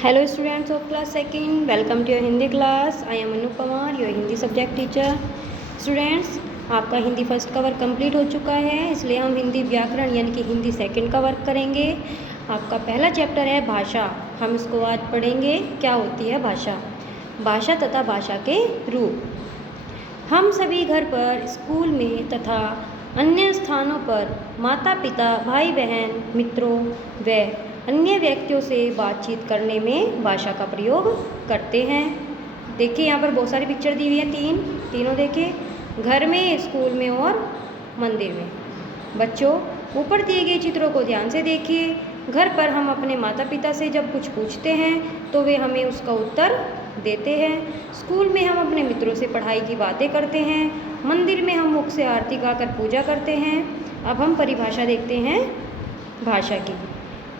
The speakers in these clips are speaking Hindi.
Hello students of class second, welcome to your Hindi class. I am Anupama, your Hindi subject teacher. Students, आपका हिंदी फर्स्ट का वर्क कंप्लीट हो चुका है, इसलिए हम हिंदी व्याकरण यानी कि हिंदी सेकंड का वर्क करेंगे। आपका पहला चैप्टर है भाषा। हम इसको आज पढ़ेंगे। क्या होती है भाषा? भाषा तथा भाषा के रूप। हम सभी घर पर, स्कूल में तथा अन्य स्थानों पर माता पिता, भाई बहन, मित्रों व अन्य व्यक्तियों से बातचीत करने में भाषा का प्रयोग करते हैं। देखिए यहाँ पर बहुत सारी पिक्चर दी हुई है, तीनों देखिए, घर में, स्कूल में और मंदिर में। बच्चों, ऊपर दिए गए चित्रों को ध्यान से देखिए। घर पर हम अपने माता पिता से जब कुछ पूछते हैं तो वे हमें उसका उत्तर देते हैं। स्कूल में हम अपने मित्रों से पढ़ाई की बातें करते हैं। मंदिर में हम मुख से आरती गाकर पूजा करते हैं। अब हम परिभाषा देखते हैं भाषा की।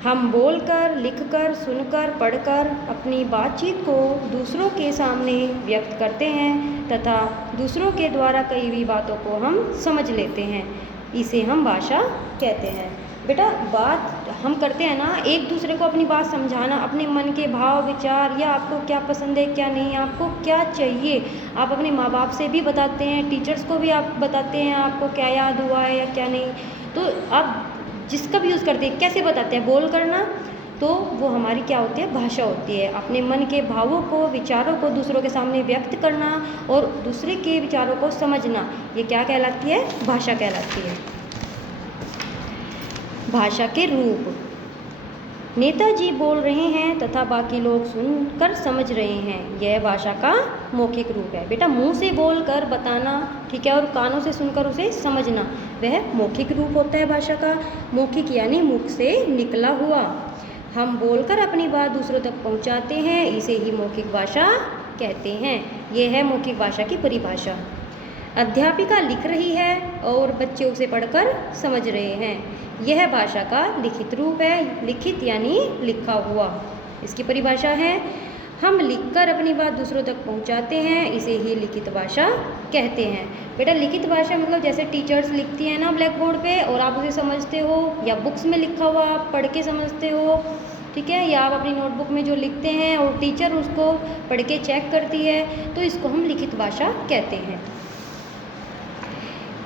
हम बोलकर, लिखकर, सुनकर, पढ़कर अपनी बातचीत को दूसरों के सामने व्यक्त करते हैं तथा दूसरों के द्वारा कही हुई बातों को हम समझ लेते हैं। इसे हम भाषा कहते हैं। बेटा, बात हम करते हैं ना, एक दूसरे को अपनी बात समझाना, अपने मन के भाव विचार, या आपको क्या पसंद है क्या नहीं, आपको क्या चाहिए, आप अपने माँ बाप से भी बताते हैं, टीचर्स को भी आप बताते हैं आपको क्या याद हुआ है या क्या नहीं। तो आप जिसका भी यूज़ करते हैं, कैसे बताते हैं? बोल करना, तो वो हमारी क्या होती है? भाषा होती है। अपने मन के भावों को, विचारों को दूसरों के सामने व्यक्त करना और दूसरे के विचारों को समझना, ये क्या कहलाती है? भाषा कहलाती है। भाषा के रूप। नेताजी बोल रहे हैं तथा बाकी लोग सुनकर समझ रहे हैं, यह भाषा का मौखिक रूप है। बेटा, मुंह से बोलकर बताना, ठीक है, और कानों से सुनकर उसे समझना, वह मौखिक रूप होता है भाषा का। मौखिक यानी मुख से निकला हुआ। हम बोलकर अपनी बात दूसरों तक पहुंचाते हैं, इसे ही मौखिक भाषा कहते हैं। यह है मौखिक भाषा की परिभाषा। अध्यापिका लिख रही है और बच्चे उसे पढ़कर समझ रहे हैं, यह भाषा का लिखित रूप है। लिखित यानी लिखा हुआ। इसकी परिभाषा है, हम लिखकर अपनी बात दूसरों तक पहुंचाते हैं, इसे ही लिखित भाषा कहते हैं। बेटा, लिखित भाषा मतलब जैसे टीचर्स लिखती हैं ना ब्लैक बोर्ड पे और आप उसे समझते हो, या बुक्स में लिखा हुआ आप पढ़ के समझते हो, ठीक है, या आप अपनी नोटबुक में जो लिखते हैं और टीचर उसको पढ़ के चेक करती है, तो इसको हम लिखित भाषा कहते हैं।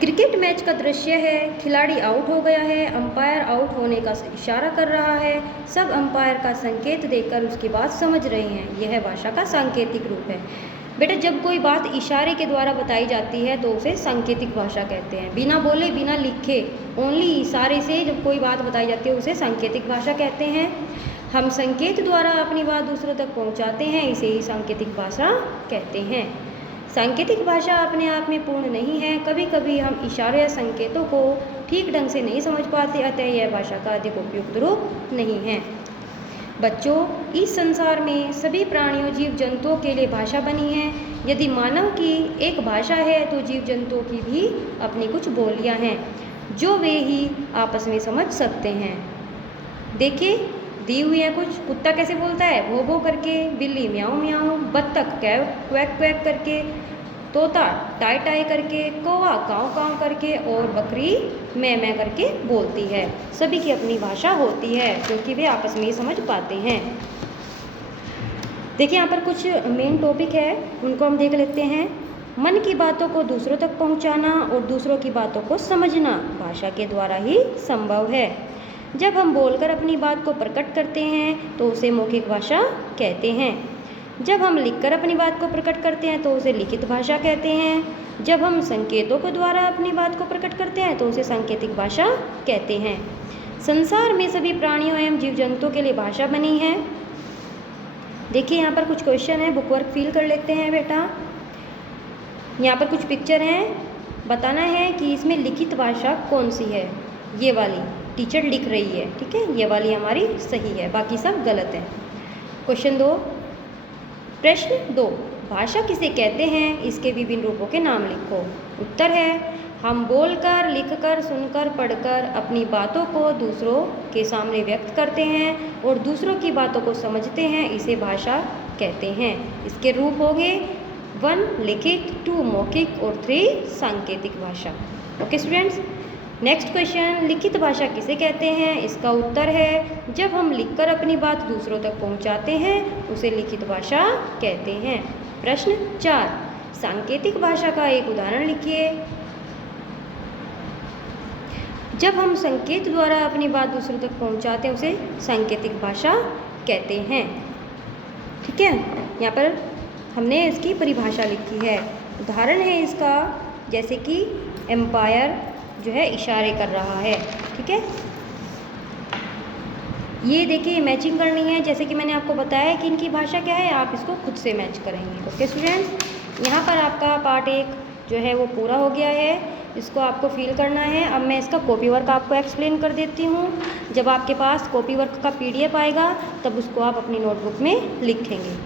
क्रिकेट मैच का दृश्य है, खिलाड़ी आउट हो गया है, अंपायर आउट होने का इशारा कर रहा है, सब अंपायर का संकेत देकर उसकी बात समझ रहे हैं, यह भाषा का सांकेतिक रूप है। बेटा, जब कोई बात इशारे के द्वारा बताई जाती है तो उसे सांकेतिक भाषा कहते हैं। बिना बोले, बिना लिखे, ओनली इशारे से जब कोई बात बताई जाती है उसे सांकेतिक भाषा कहते हैं। हम संकेत द्वारा अपनी बात दूसरों तक पहुँचाते हैं, इसे ही सांकेतिक भाषा कहते हैं। सांकेतिक भाषा अपने आप में पूर्ण नहीं है, कभी कभी हम इशारे या संकेतों को ठीक ढंग से नहीं समझ पाते, अतः यह भाषा का अधिक उपयुक्त रूप नहीं है। बच्चों, इस संसार में सभी प्राणियों, जीव जंतुओं के लिए भाषा बनी है। यदि मानव की एक भाषा है तो जीव जंतुओं की भी अपनी कुछ बोलियां हैं जो वे ही आपस में समझ सकते हैं। देखिए, दी हुई है कुछ। कुत्ता कैसे बोलता है? भो भो करके, बिल्ली म्याऊं म्याऊं, बत्तख क्वैक क्वैक करके, तोता टाई टाई करके, कौवा काँव काँव करके और बकरी मैं मैं करके बोलती है। सभी की अपनी भाषा होती है क्योंकि वे आपस में ही समझ पाते हैं। देखिए, यहाँ पर कुछ मेन टॉपिक है, उनको हम देख लेते हैं। मन की बातों को दूसरों तक पहुँचाना और दूसरों की बातों को समझना भाषा के द्वारा ही संभव है। जब हम बोलकर अपनी बात को प्रकट करते हैं तो उसे मौखिक भाषा कहते हैं। जब हम लिखकर अपनी बात को प्रकट करते हैं तो उसे लिखित भाषा कहते हैं। जब हम संकेतों के द्वारा अपनी बात को प्रकट करते हैं तो उसे सांकेतिक भाषा कहते हैं। संसार में सभी प्राणियों एवं जीव जंतुओं के लिए भाषा बनी है। देखिए, यहाँ पर कुछ क्वेश्चन है, बुक वर्क फिल कर लेते हैं बेटा। यहाँ पर कुछ पिक्चर हैं, बताना है कि इसमें लिखित भाषा कौन सी है। ये वाली टीचर लिख रही है, ठीक है, ये वाली हमारी सही है, बाकी सब गलत है। क्वेश्चन 2। प्रश्न 2, भाषा किसे कहते हैं, इसके विभिन्न रूपों के नाम लिखो। उत्तर है, हम बोलकर, लिखकर, सुनकर, पढ़कर अपनी बातों को दूसरों के सामने व्यक्त करते हैं और दूसरों की बातों को समझते हैं, इसे भाषा कहते हैं। इसके रूप हो गए 1 लिखित, 2 मौखिक और 3 सांकेतिक भाषा। ओके स्टूडेंट्स, नेक्स्ट क्वेश्चन, लिखित भाषा किसे कहते हैं? इसका उत्तर है जब हम लिखकर अपनी बात दूसरों तक पहुंचाते हैं उसे लिखित भाषा कहते हैं। प्रश्न 4, सांकेतिक भाषा का एक उदाहरण लिखिए। जब हम संकेत द्वारा अपनी बात दूसरों तक पहुंचाते हैं उसे सांकेतिक भाषा कहते हैं। ठीक है, यहाँ पर हमने इसकी परिभाषा लिखी है। उदाहरण है इसका, जैसे कि एम्पायर जो है इशारे कर रहा है। ठीक है, ये देखिए मैचिंग करनी है, जैसे कि मैंने आपको बताया कि इनकी भाषा क्या है, आप इसको खुद से मैच करेंगे। ओके स्टूडेंट्स, यहाँ पर आपका पार्ट 1 जो है वो पूरा हो गया है, इसको आपको फिल करना है। अब मैं इसका कॉपी वर्क आपको एक्सप्लेन कर देती हूँ। जब आपके पास कॉपी वर्क का PDF आएगा तब उसको आप अपनी नोटबुक में लिखेंगे।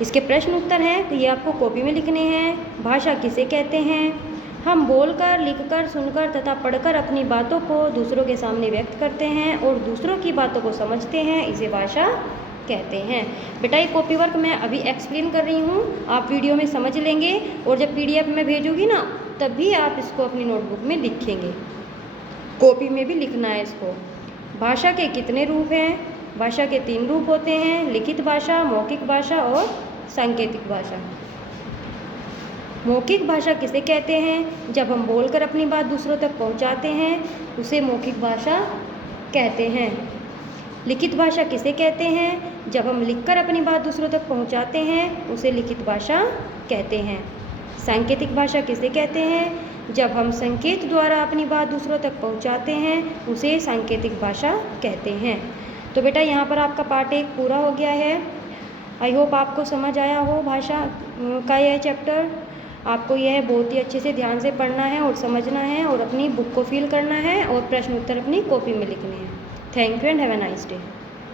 इसके प्रश्न उत्तर हैं तो ये आपको कॉपी में लिखने हैं। भाषा किसे कहते हैं? हम बोलकर, लिखकर, सुनकर तथा पढ़कर अपनी बातों को दूसरों के सामने व्यक्त करते हैं और दूसरों की बातों को समझते हैं, इसे भाषा कहते हैं। बेटा ये कॉपी वर्क मैं अभी एक्सप्लेन कर रही हूँ, आप वीडियो में समझ लेंगे और जब PDF में भेजूँगी ना तब भी आप इसको अपनी नोटबुक में लिखेंगे। कॉपी में भी लिखना है इसको। भाषा के कितने रूप हैं? भाषा के 3 रूप होते हैं, लिखित भाषा, मौखिक भाषा और सांकेतिक भाषा। मौखिक भाषा किसे कहते हैं? जब हम बोलकर अपनी बात दूसरों तक पहुंचाते हैं उसे मौखिक भाषा कहते हैं। लिखित भाषा किसे कहते हैं? जब हम लिखकर अपनी बात दूसरों तक पहुंचाते हैं उसे लिखित भाषा कहते हैं। सांकेतिक भाषा किसे कहते हैं? जब हम संकेत द्वारा अपनी बात दूसरों तक पहुंचाते हैं उसे सांकेतिक भाषा कहते हैं। तो बेटा यहाँ पर आपका पार्ट 1 पूरा हो गया है। आई होप आपको समझ आया हो भाषा का यह चैप्टर। आपको यह बहुत ही अच्छे से ध्यान से पढ़ना है और समझना है और अपनी बुक को फिल करना है और प्रश्न उत्तर अपनी कॉपी में लिखने हैं। Thank you and have a nice day.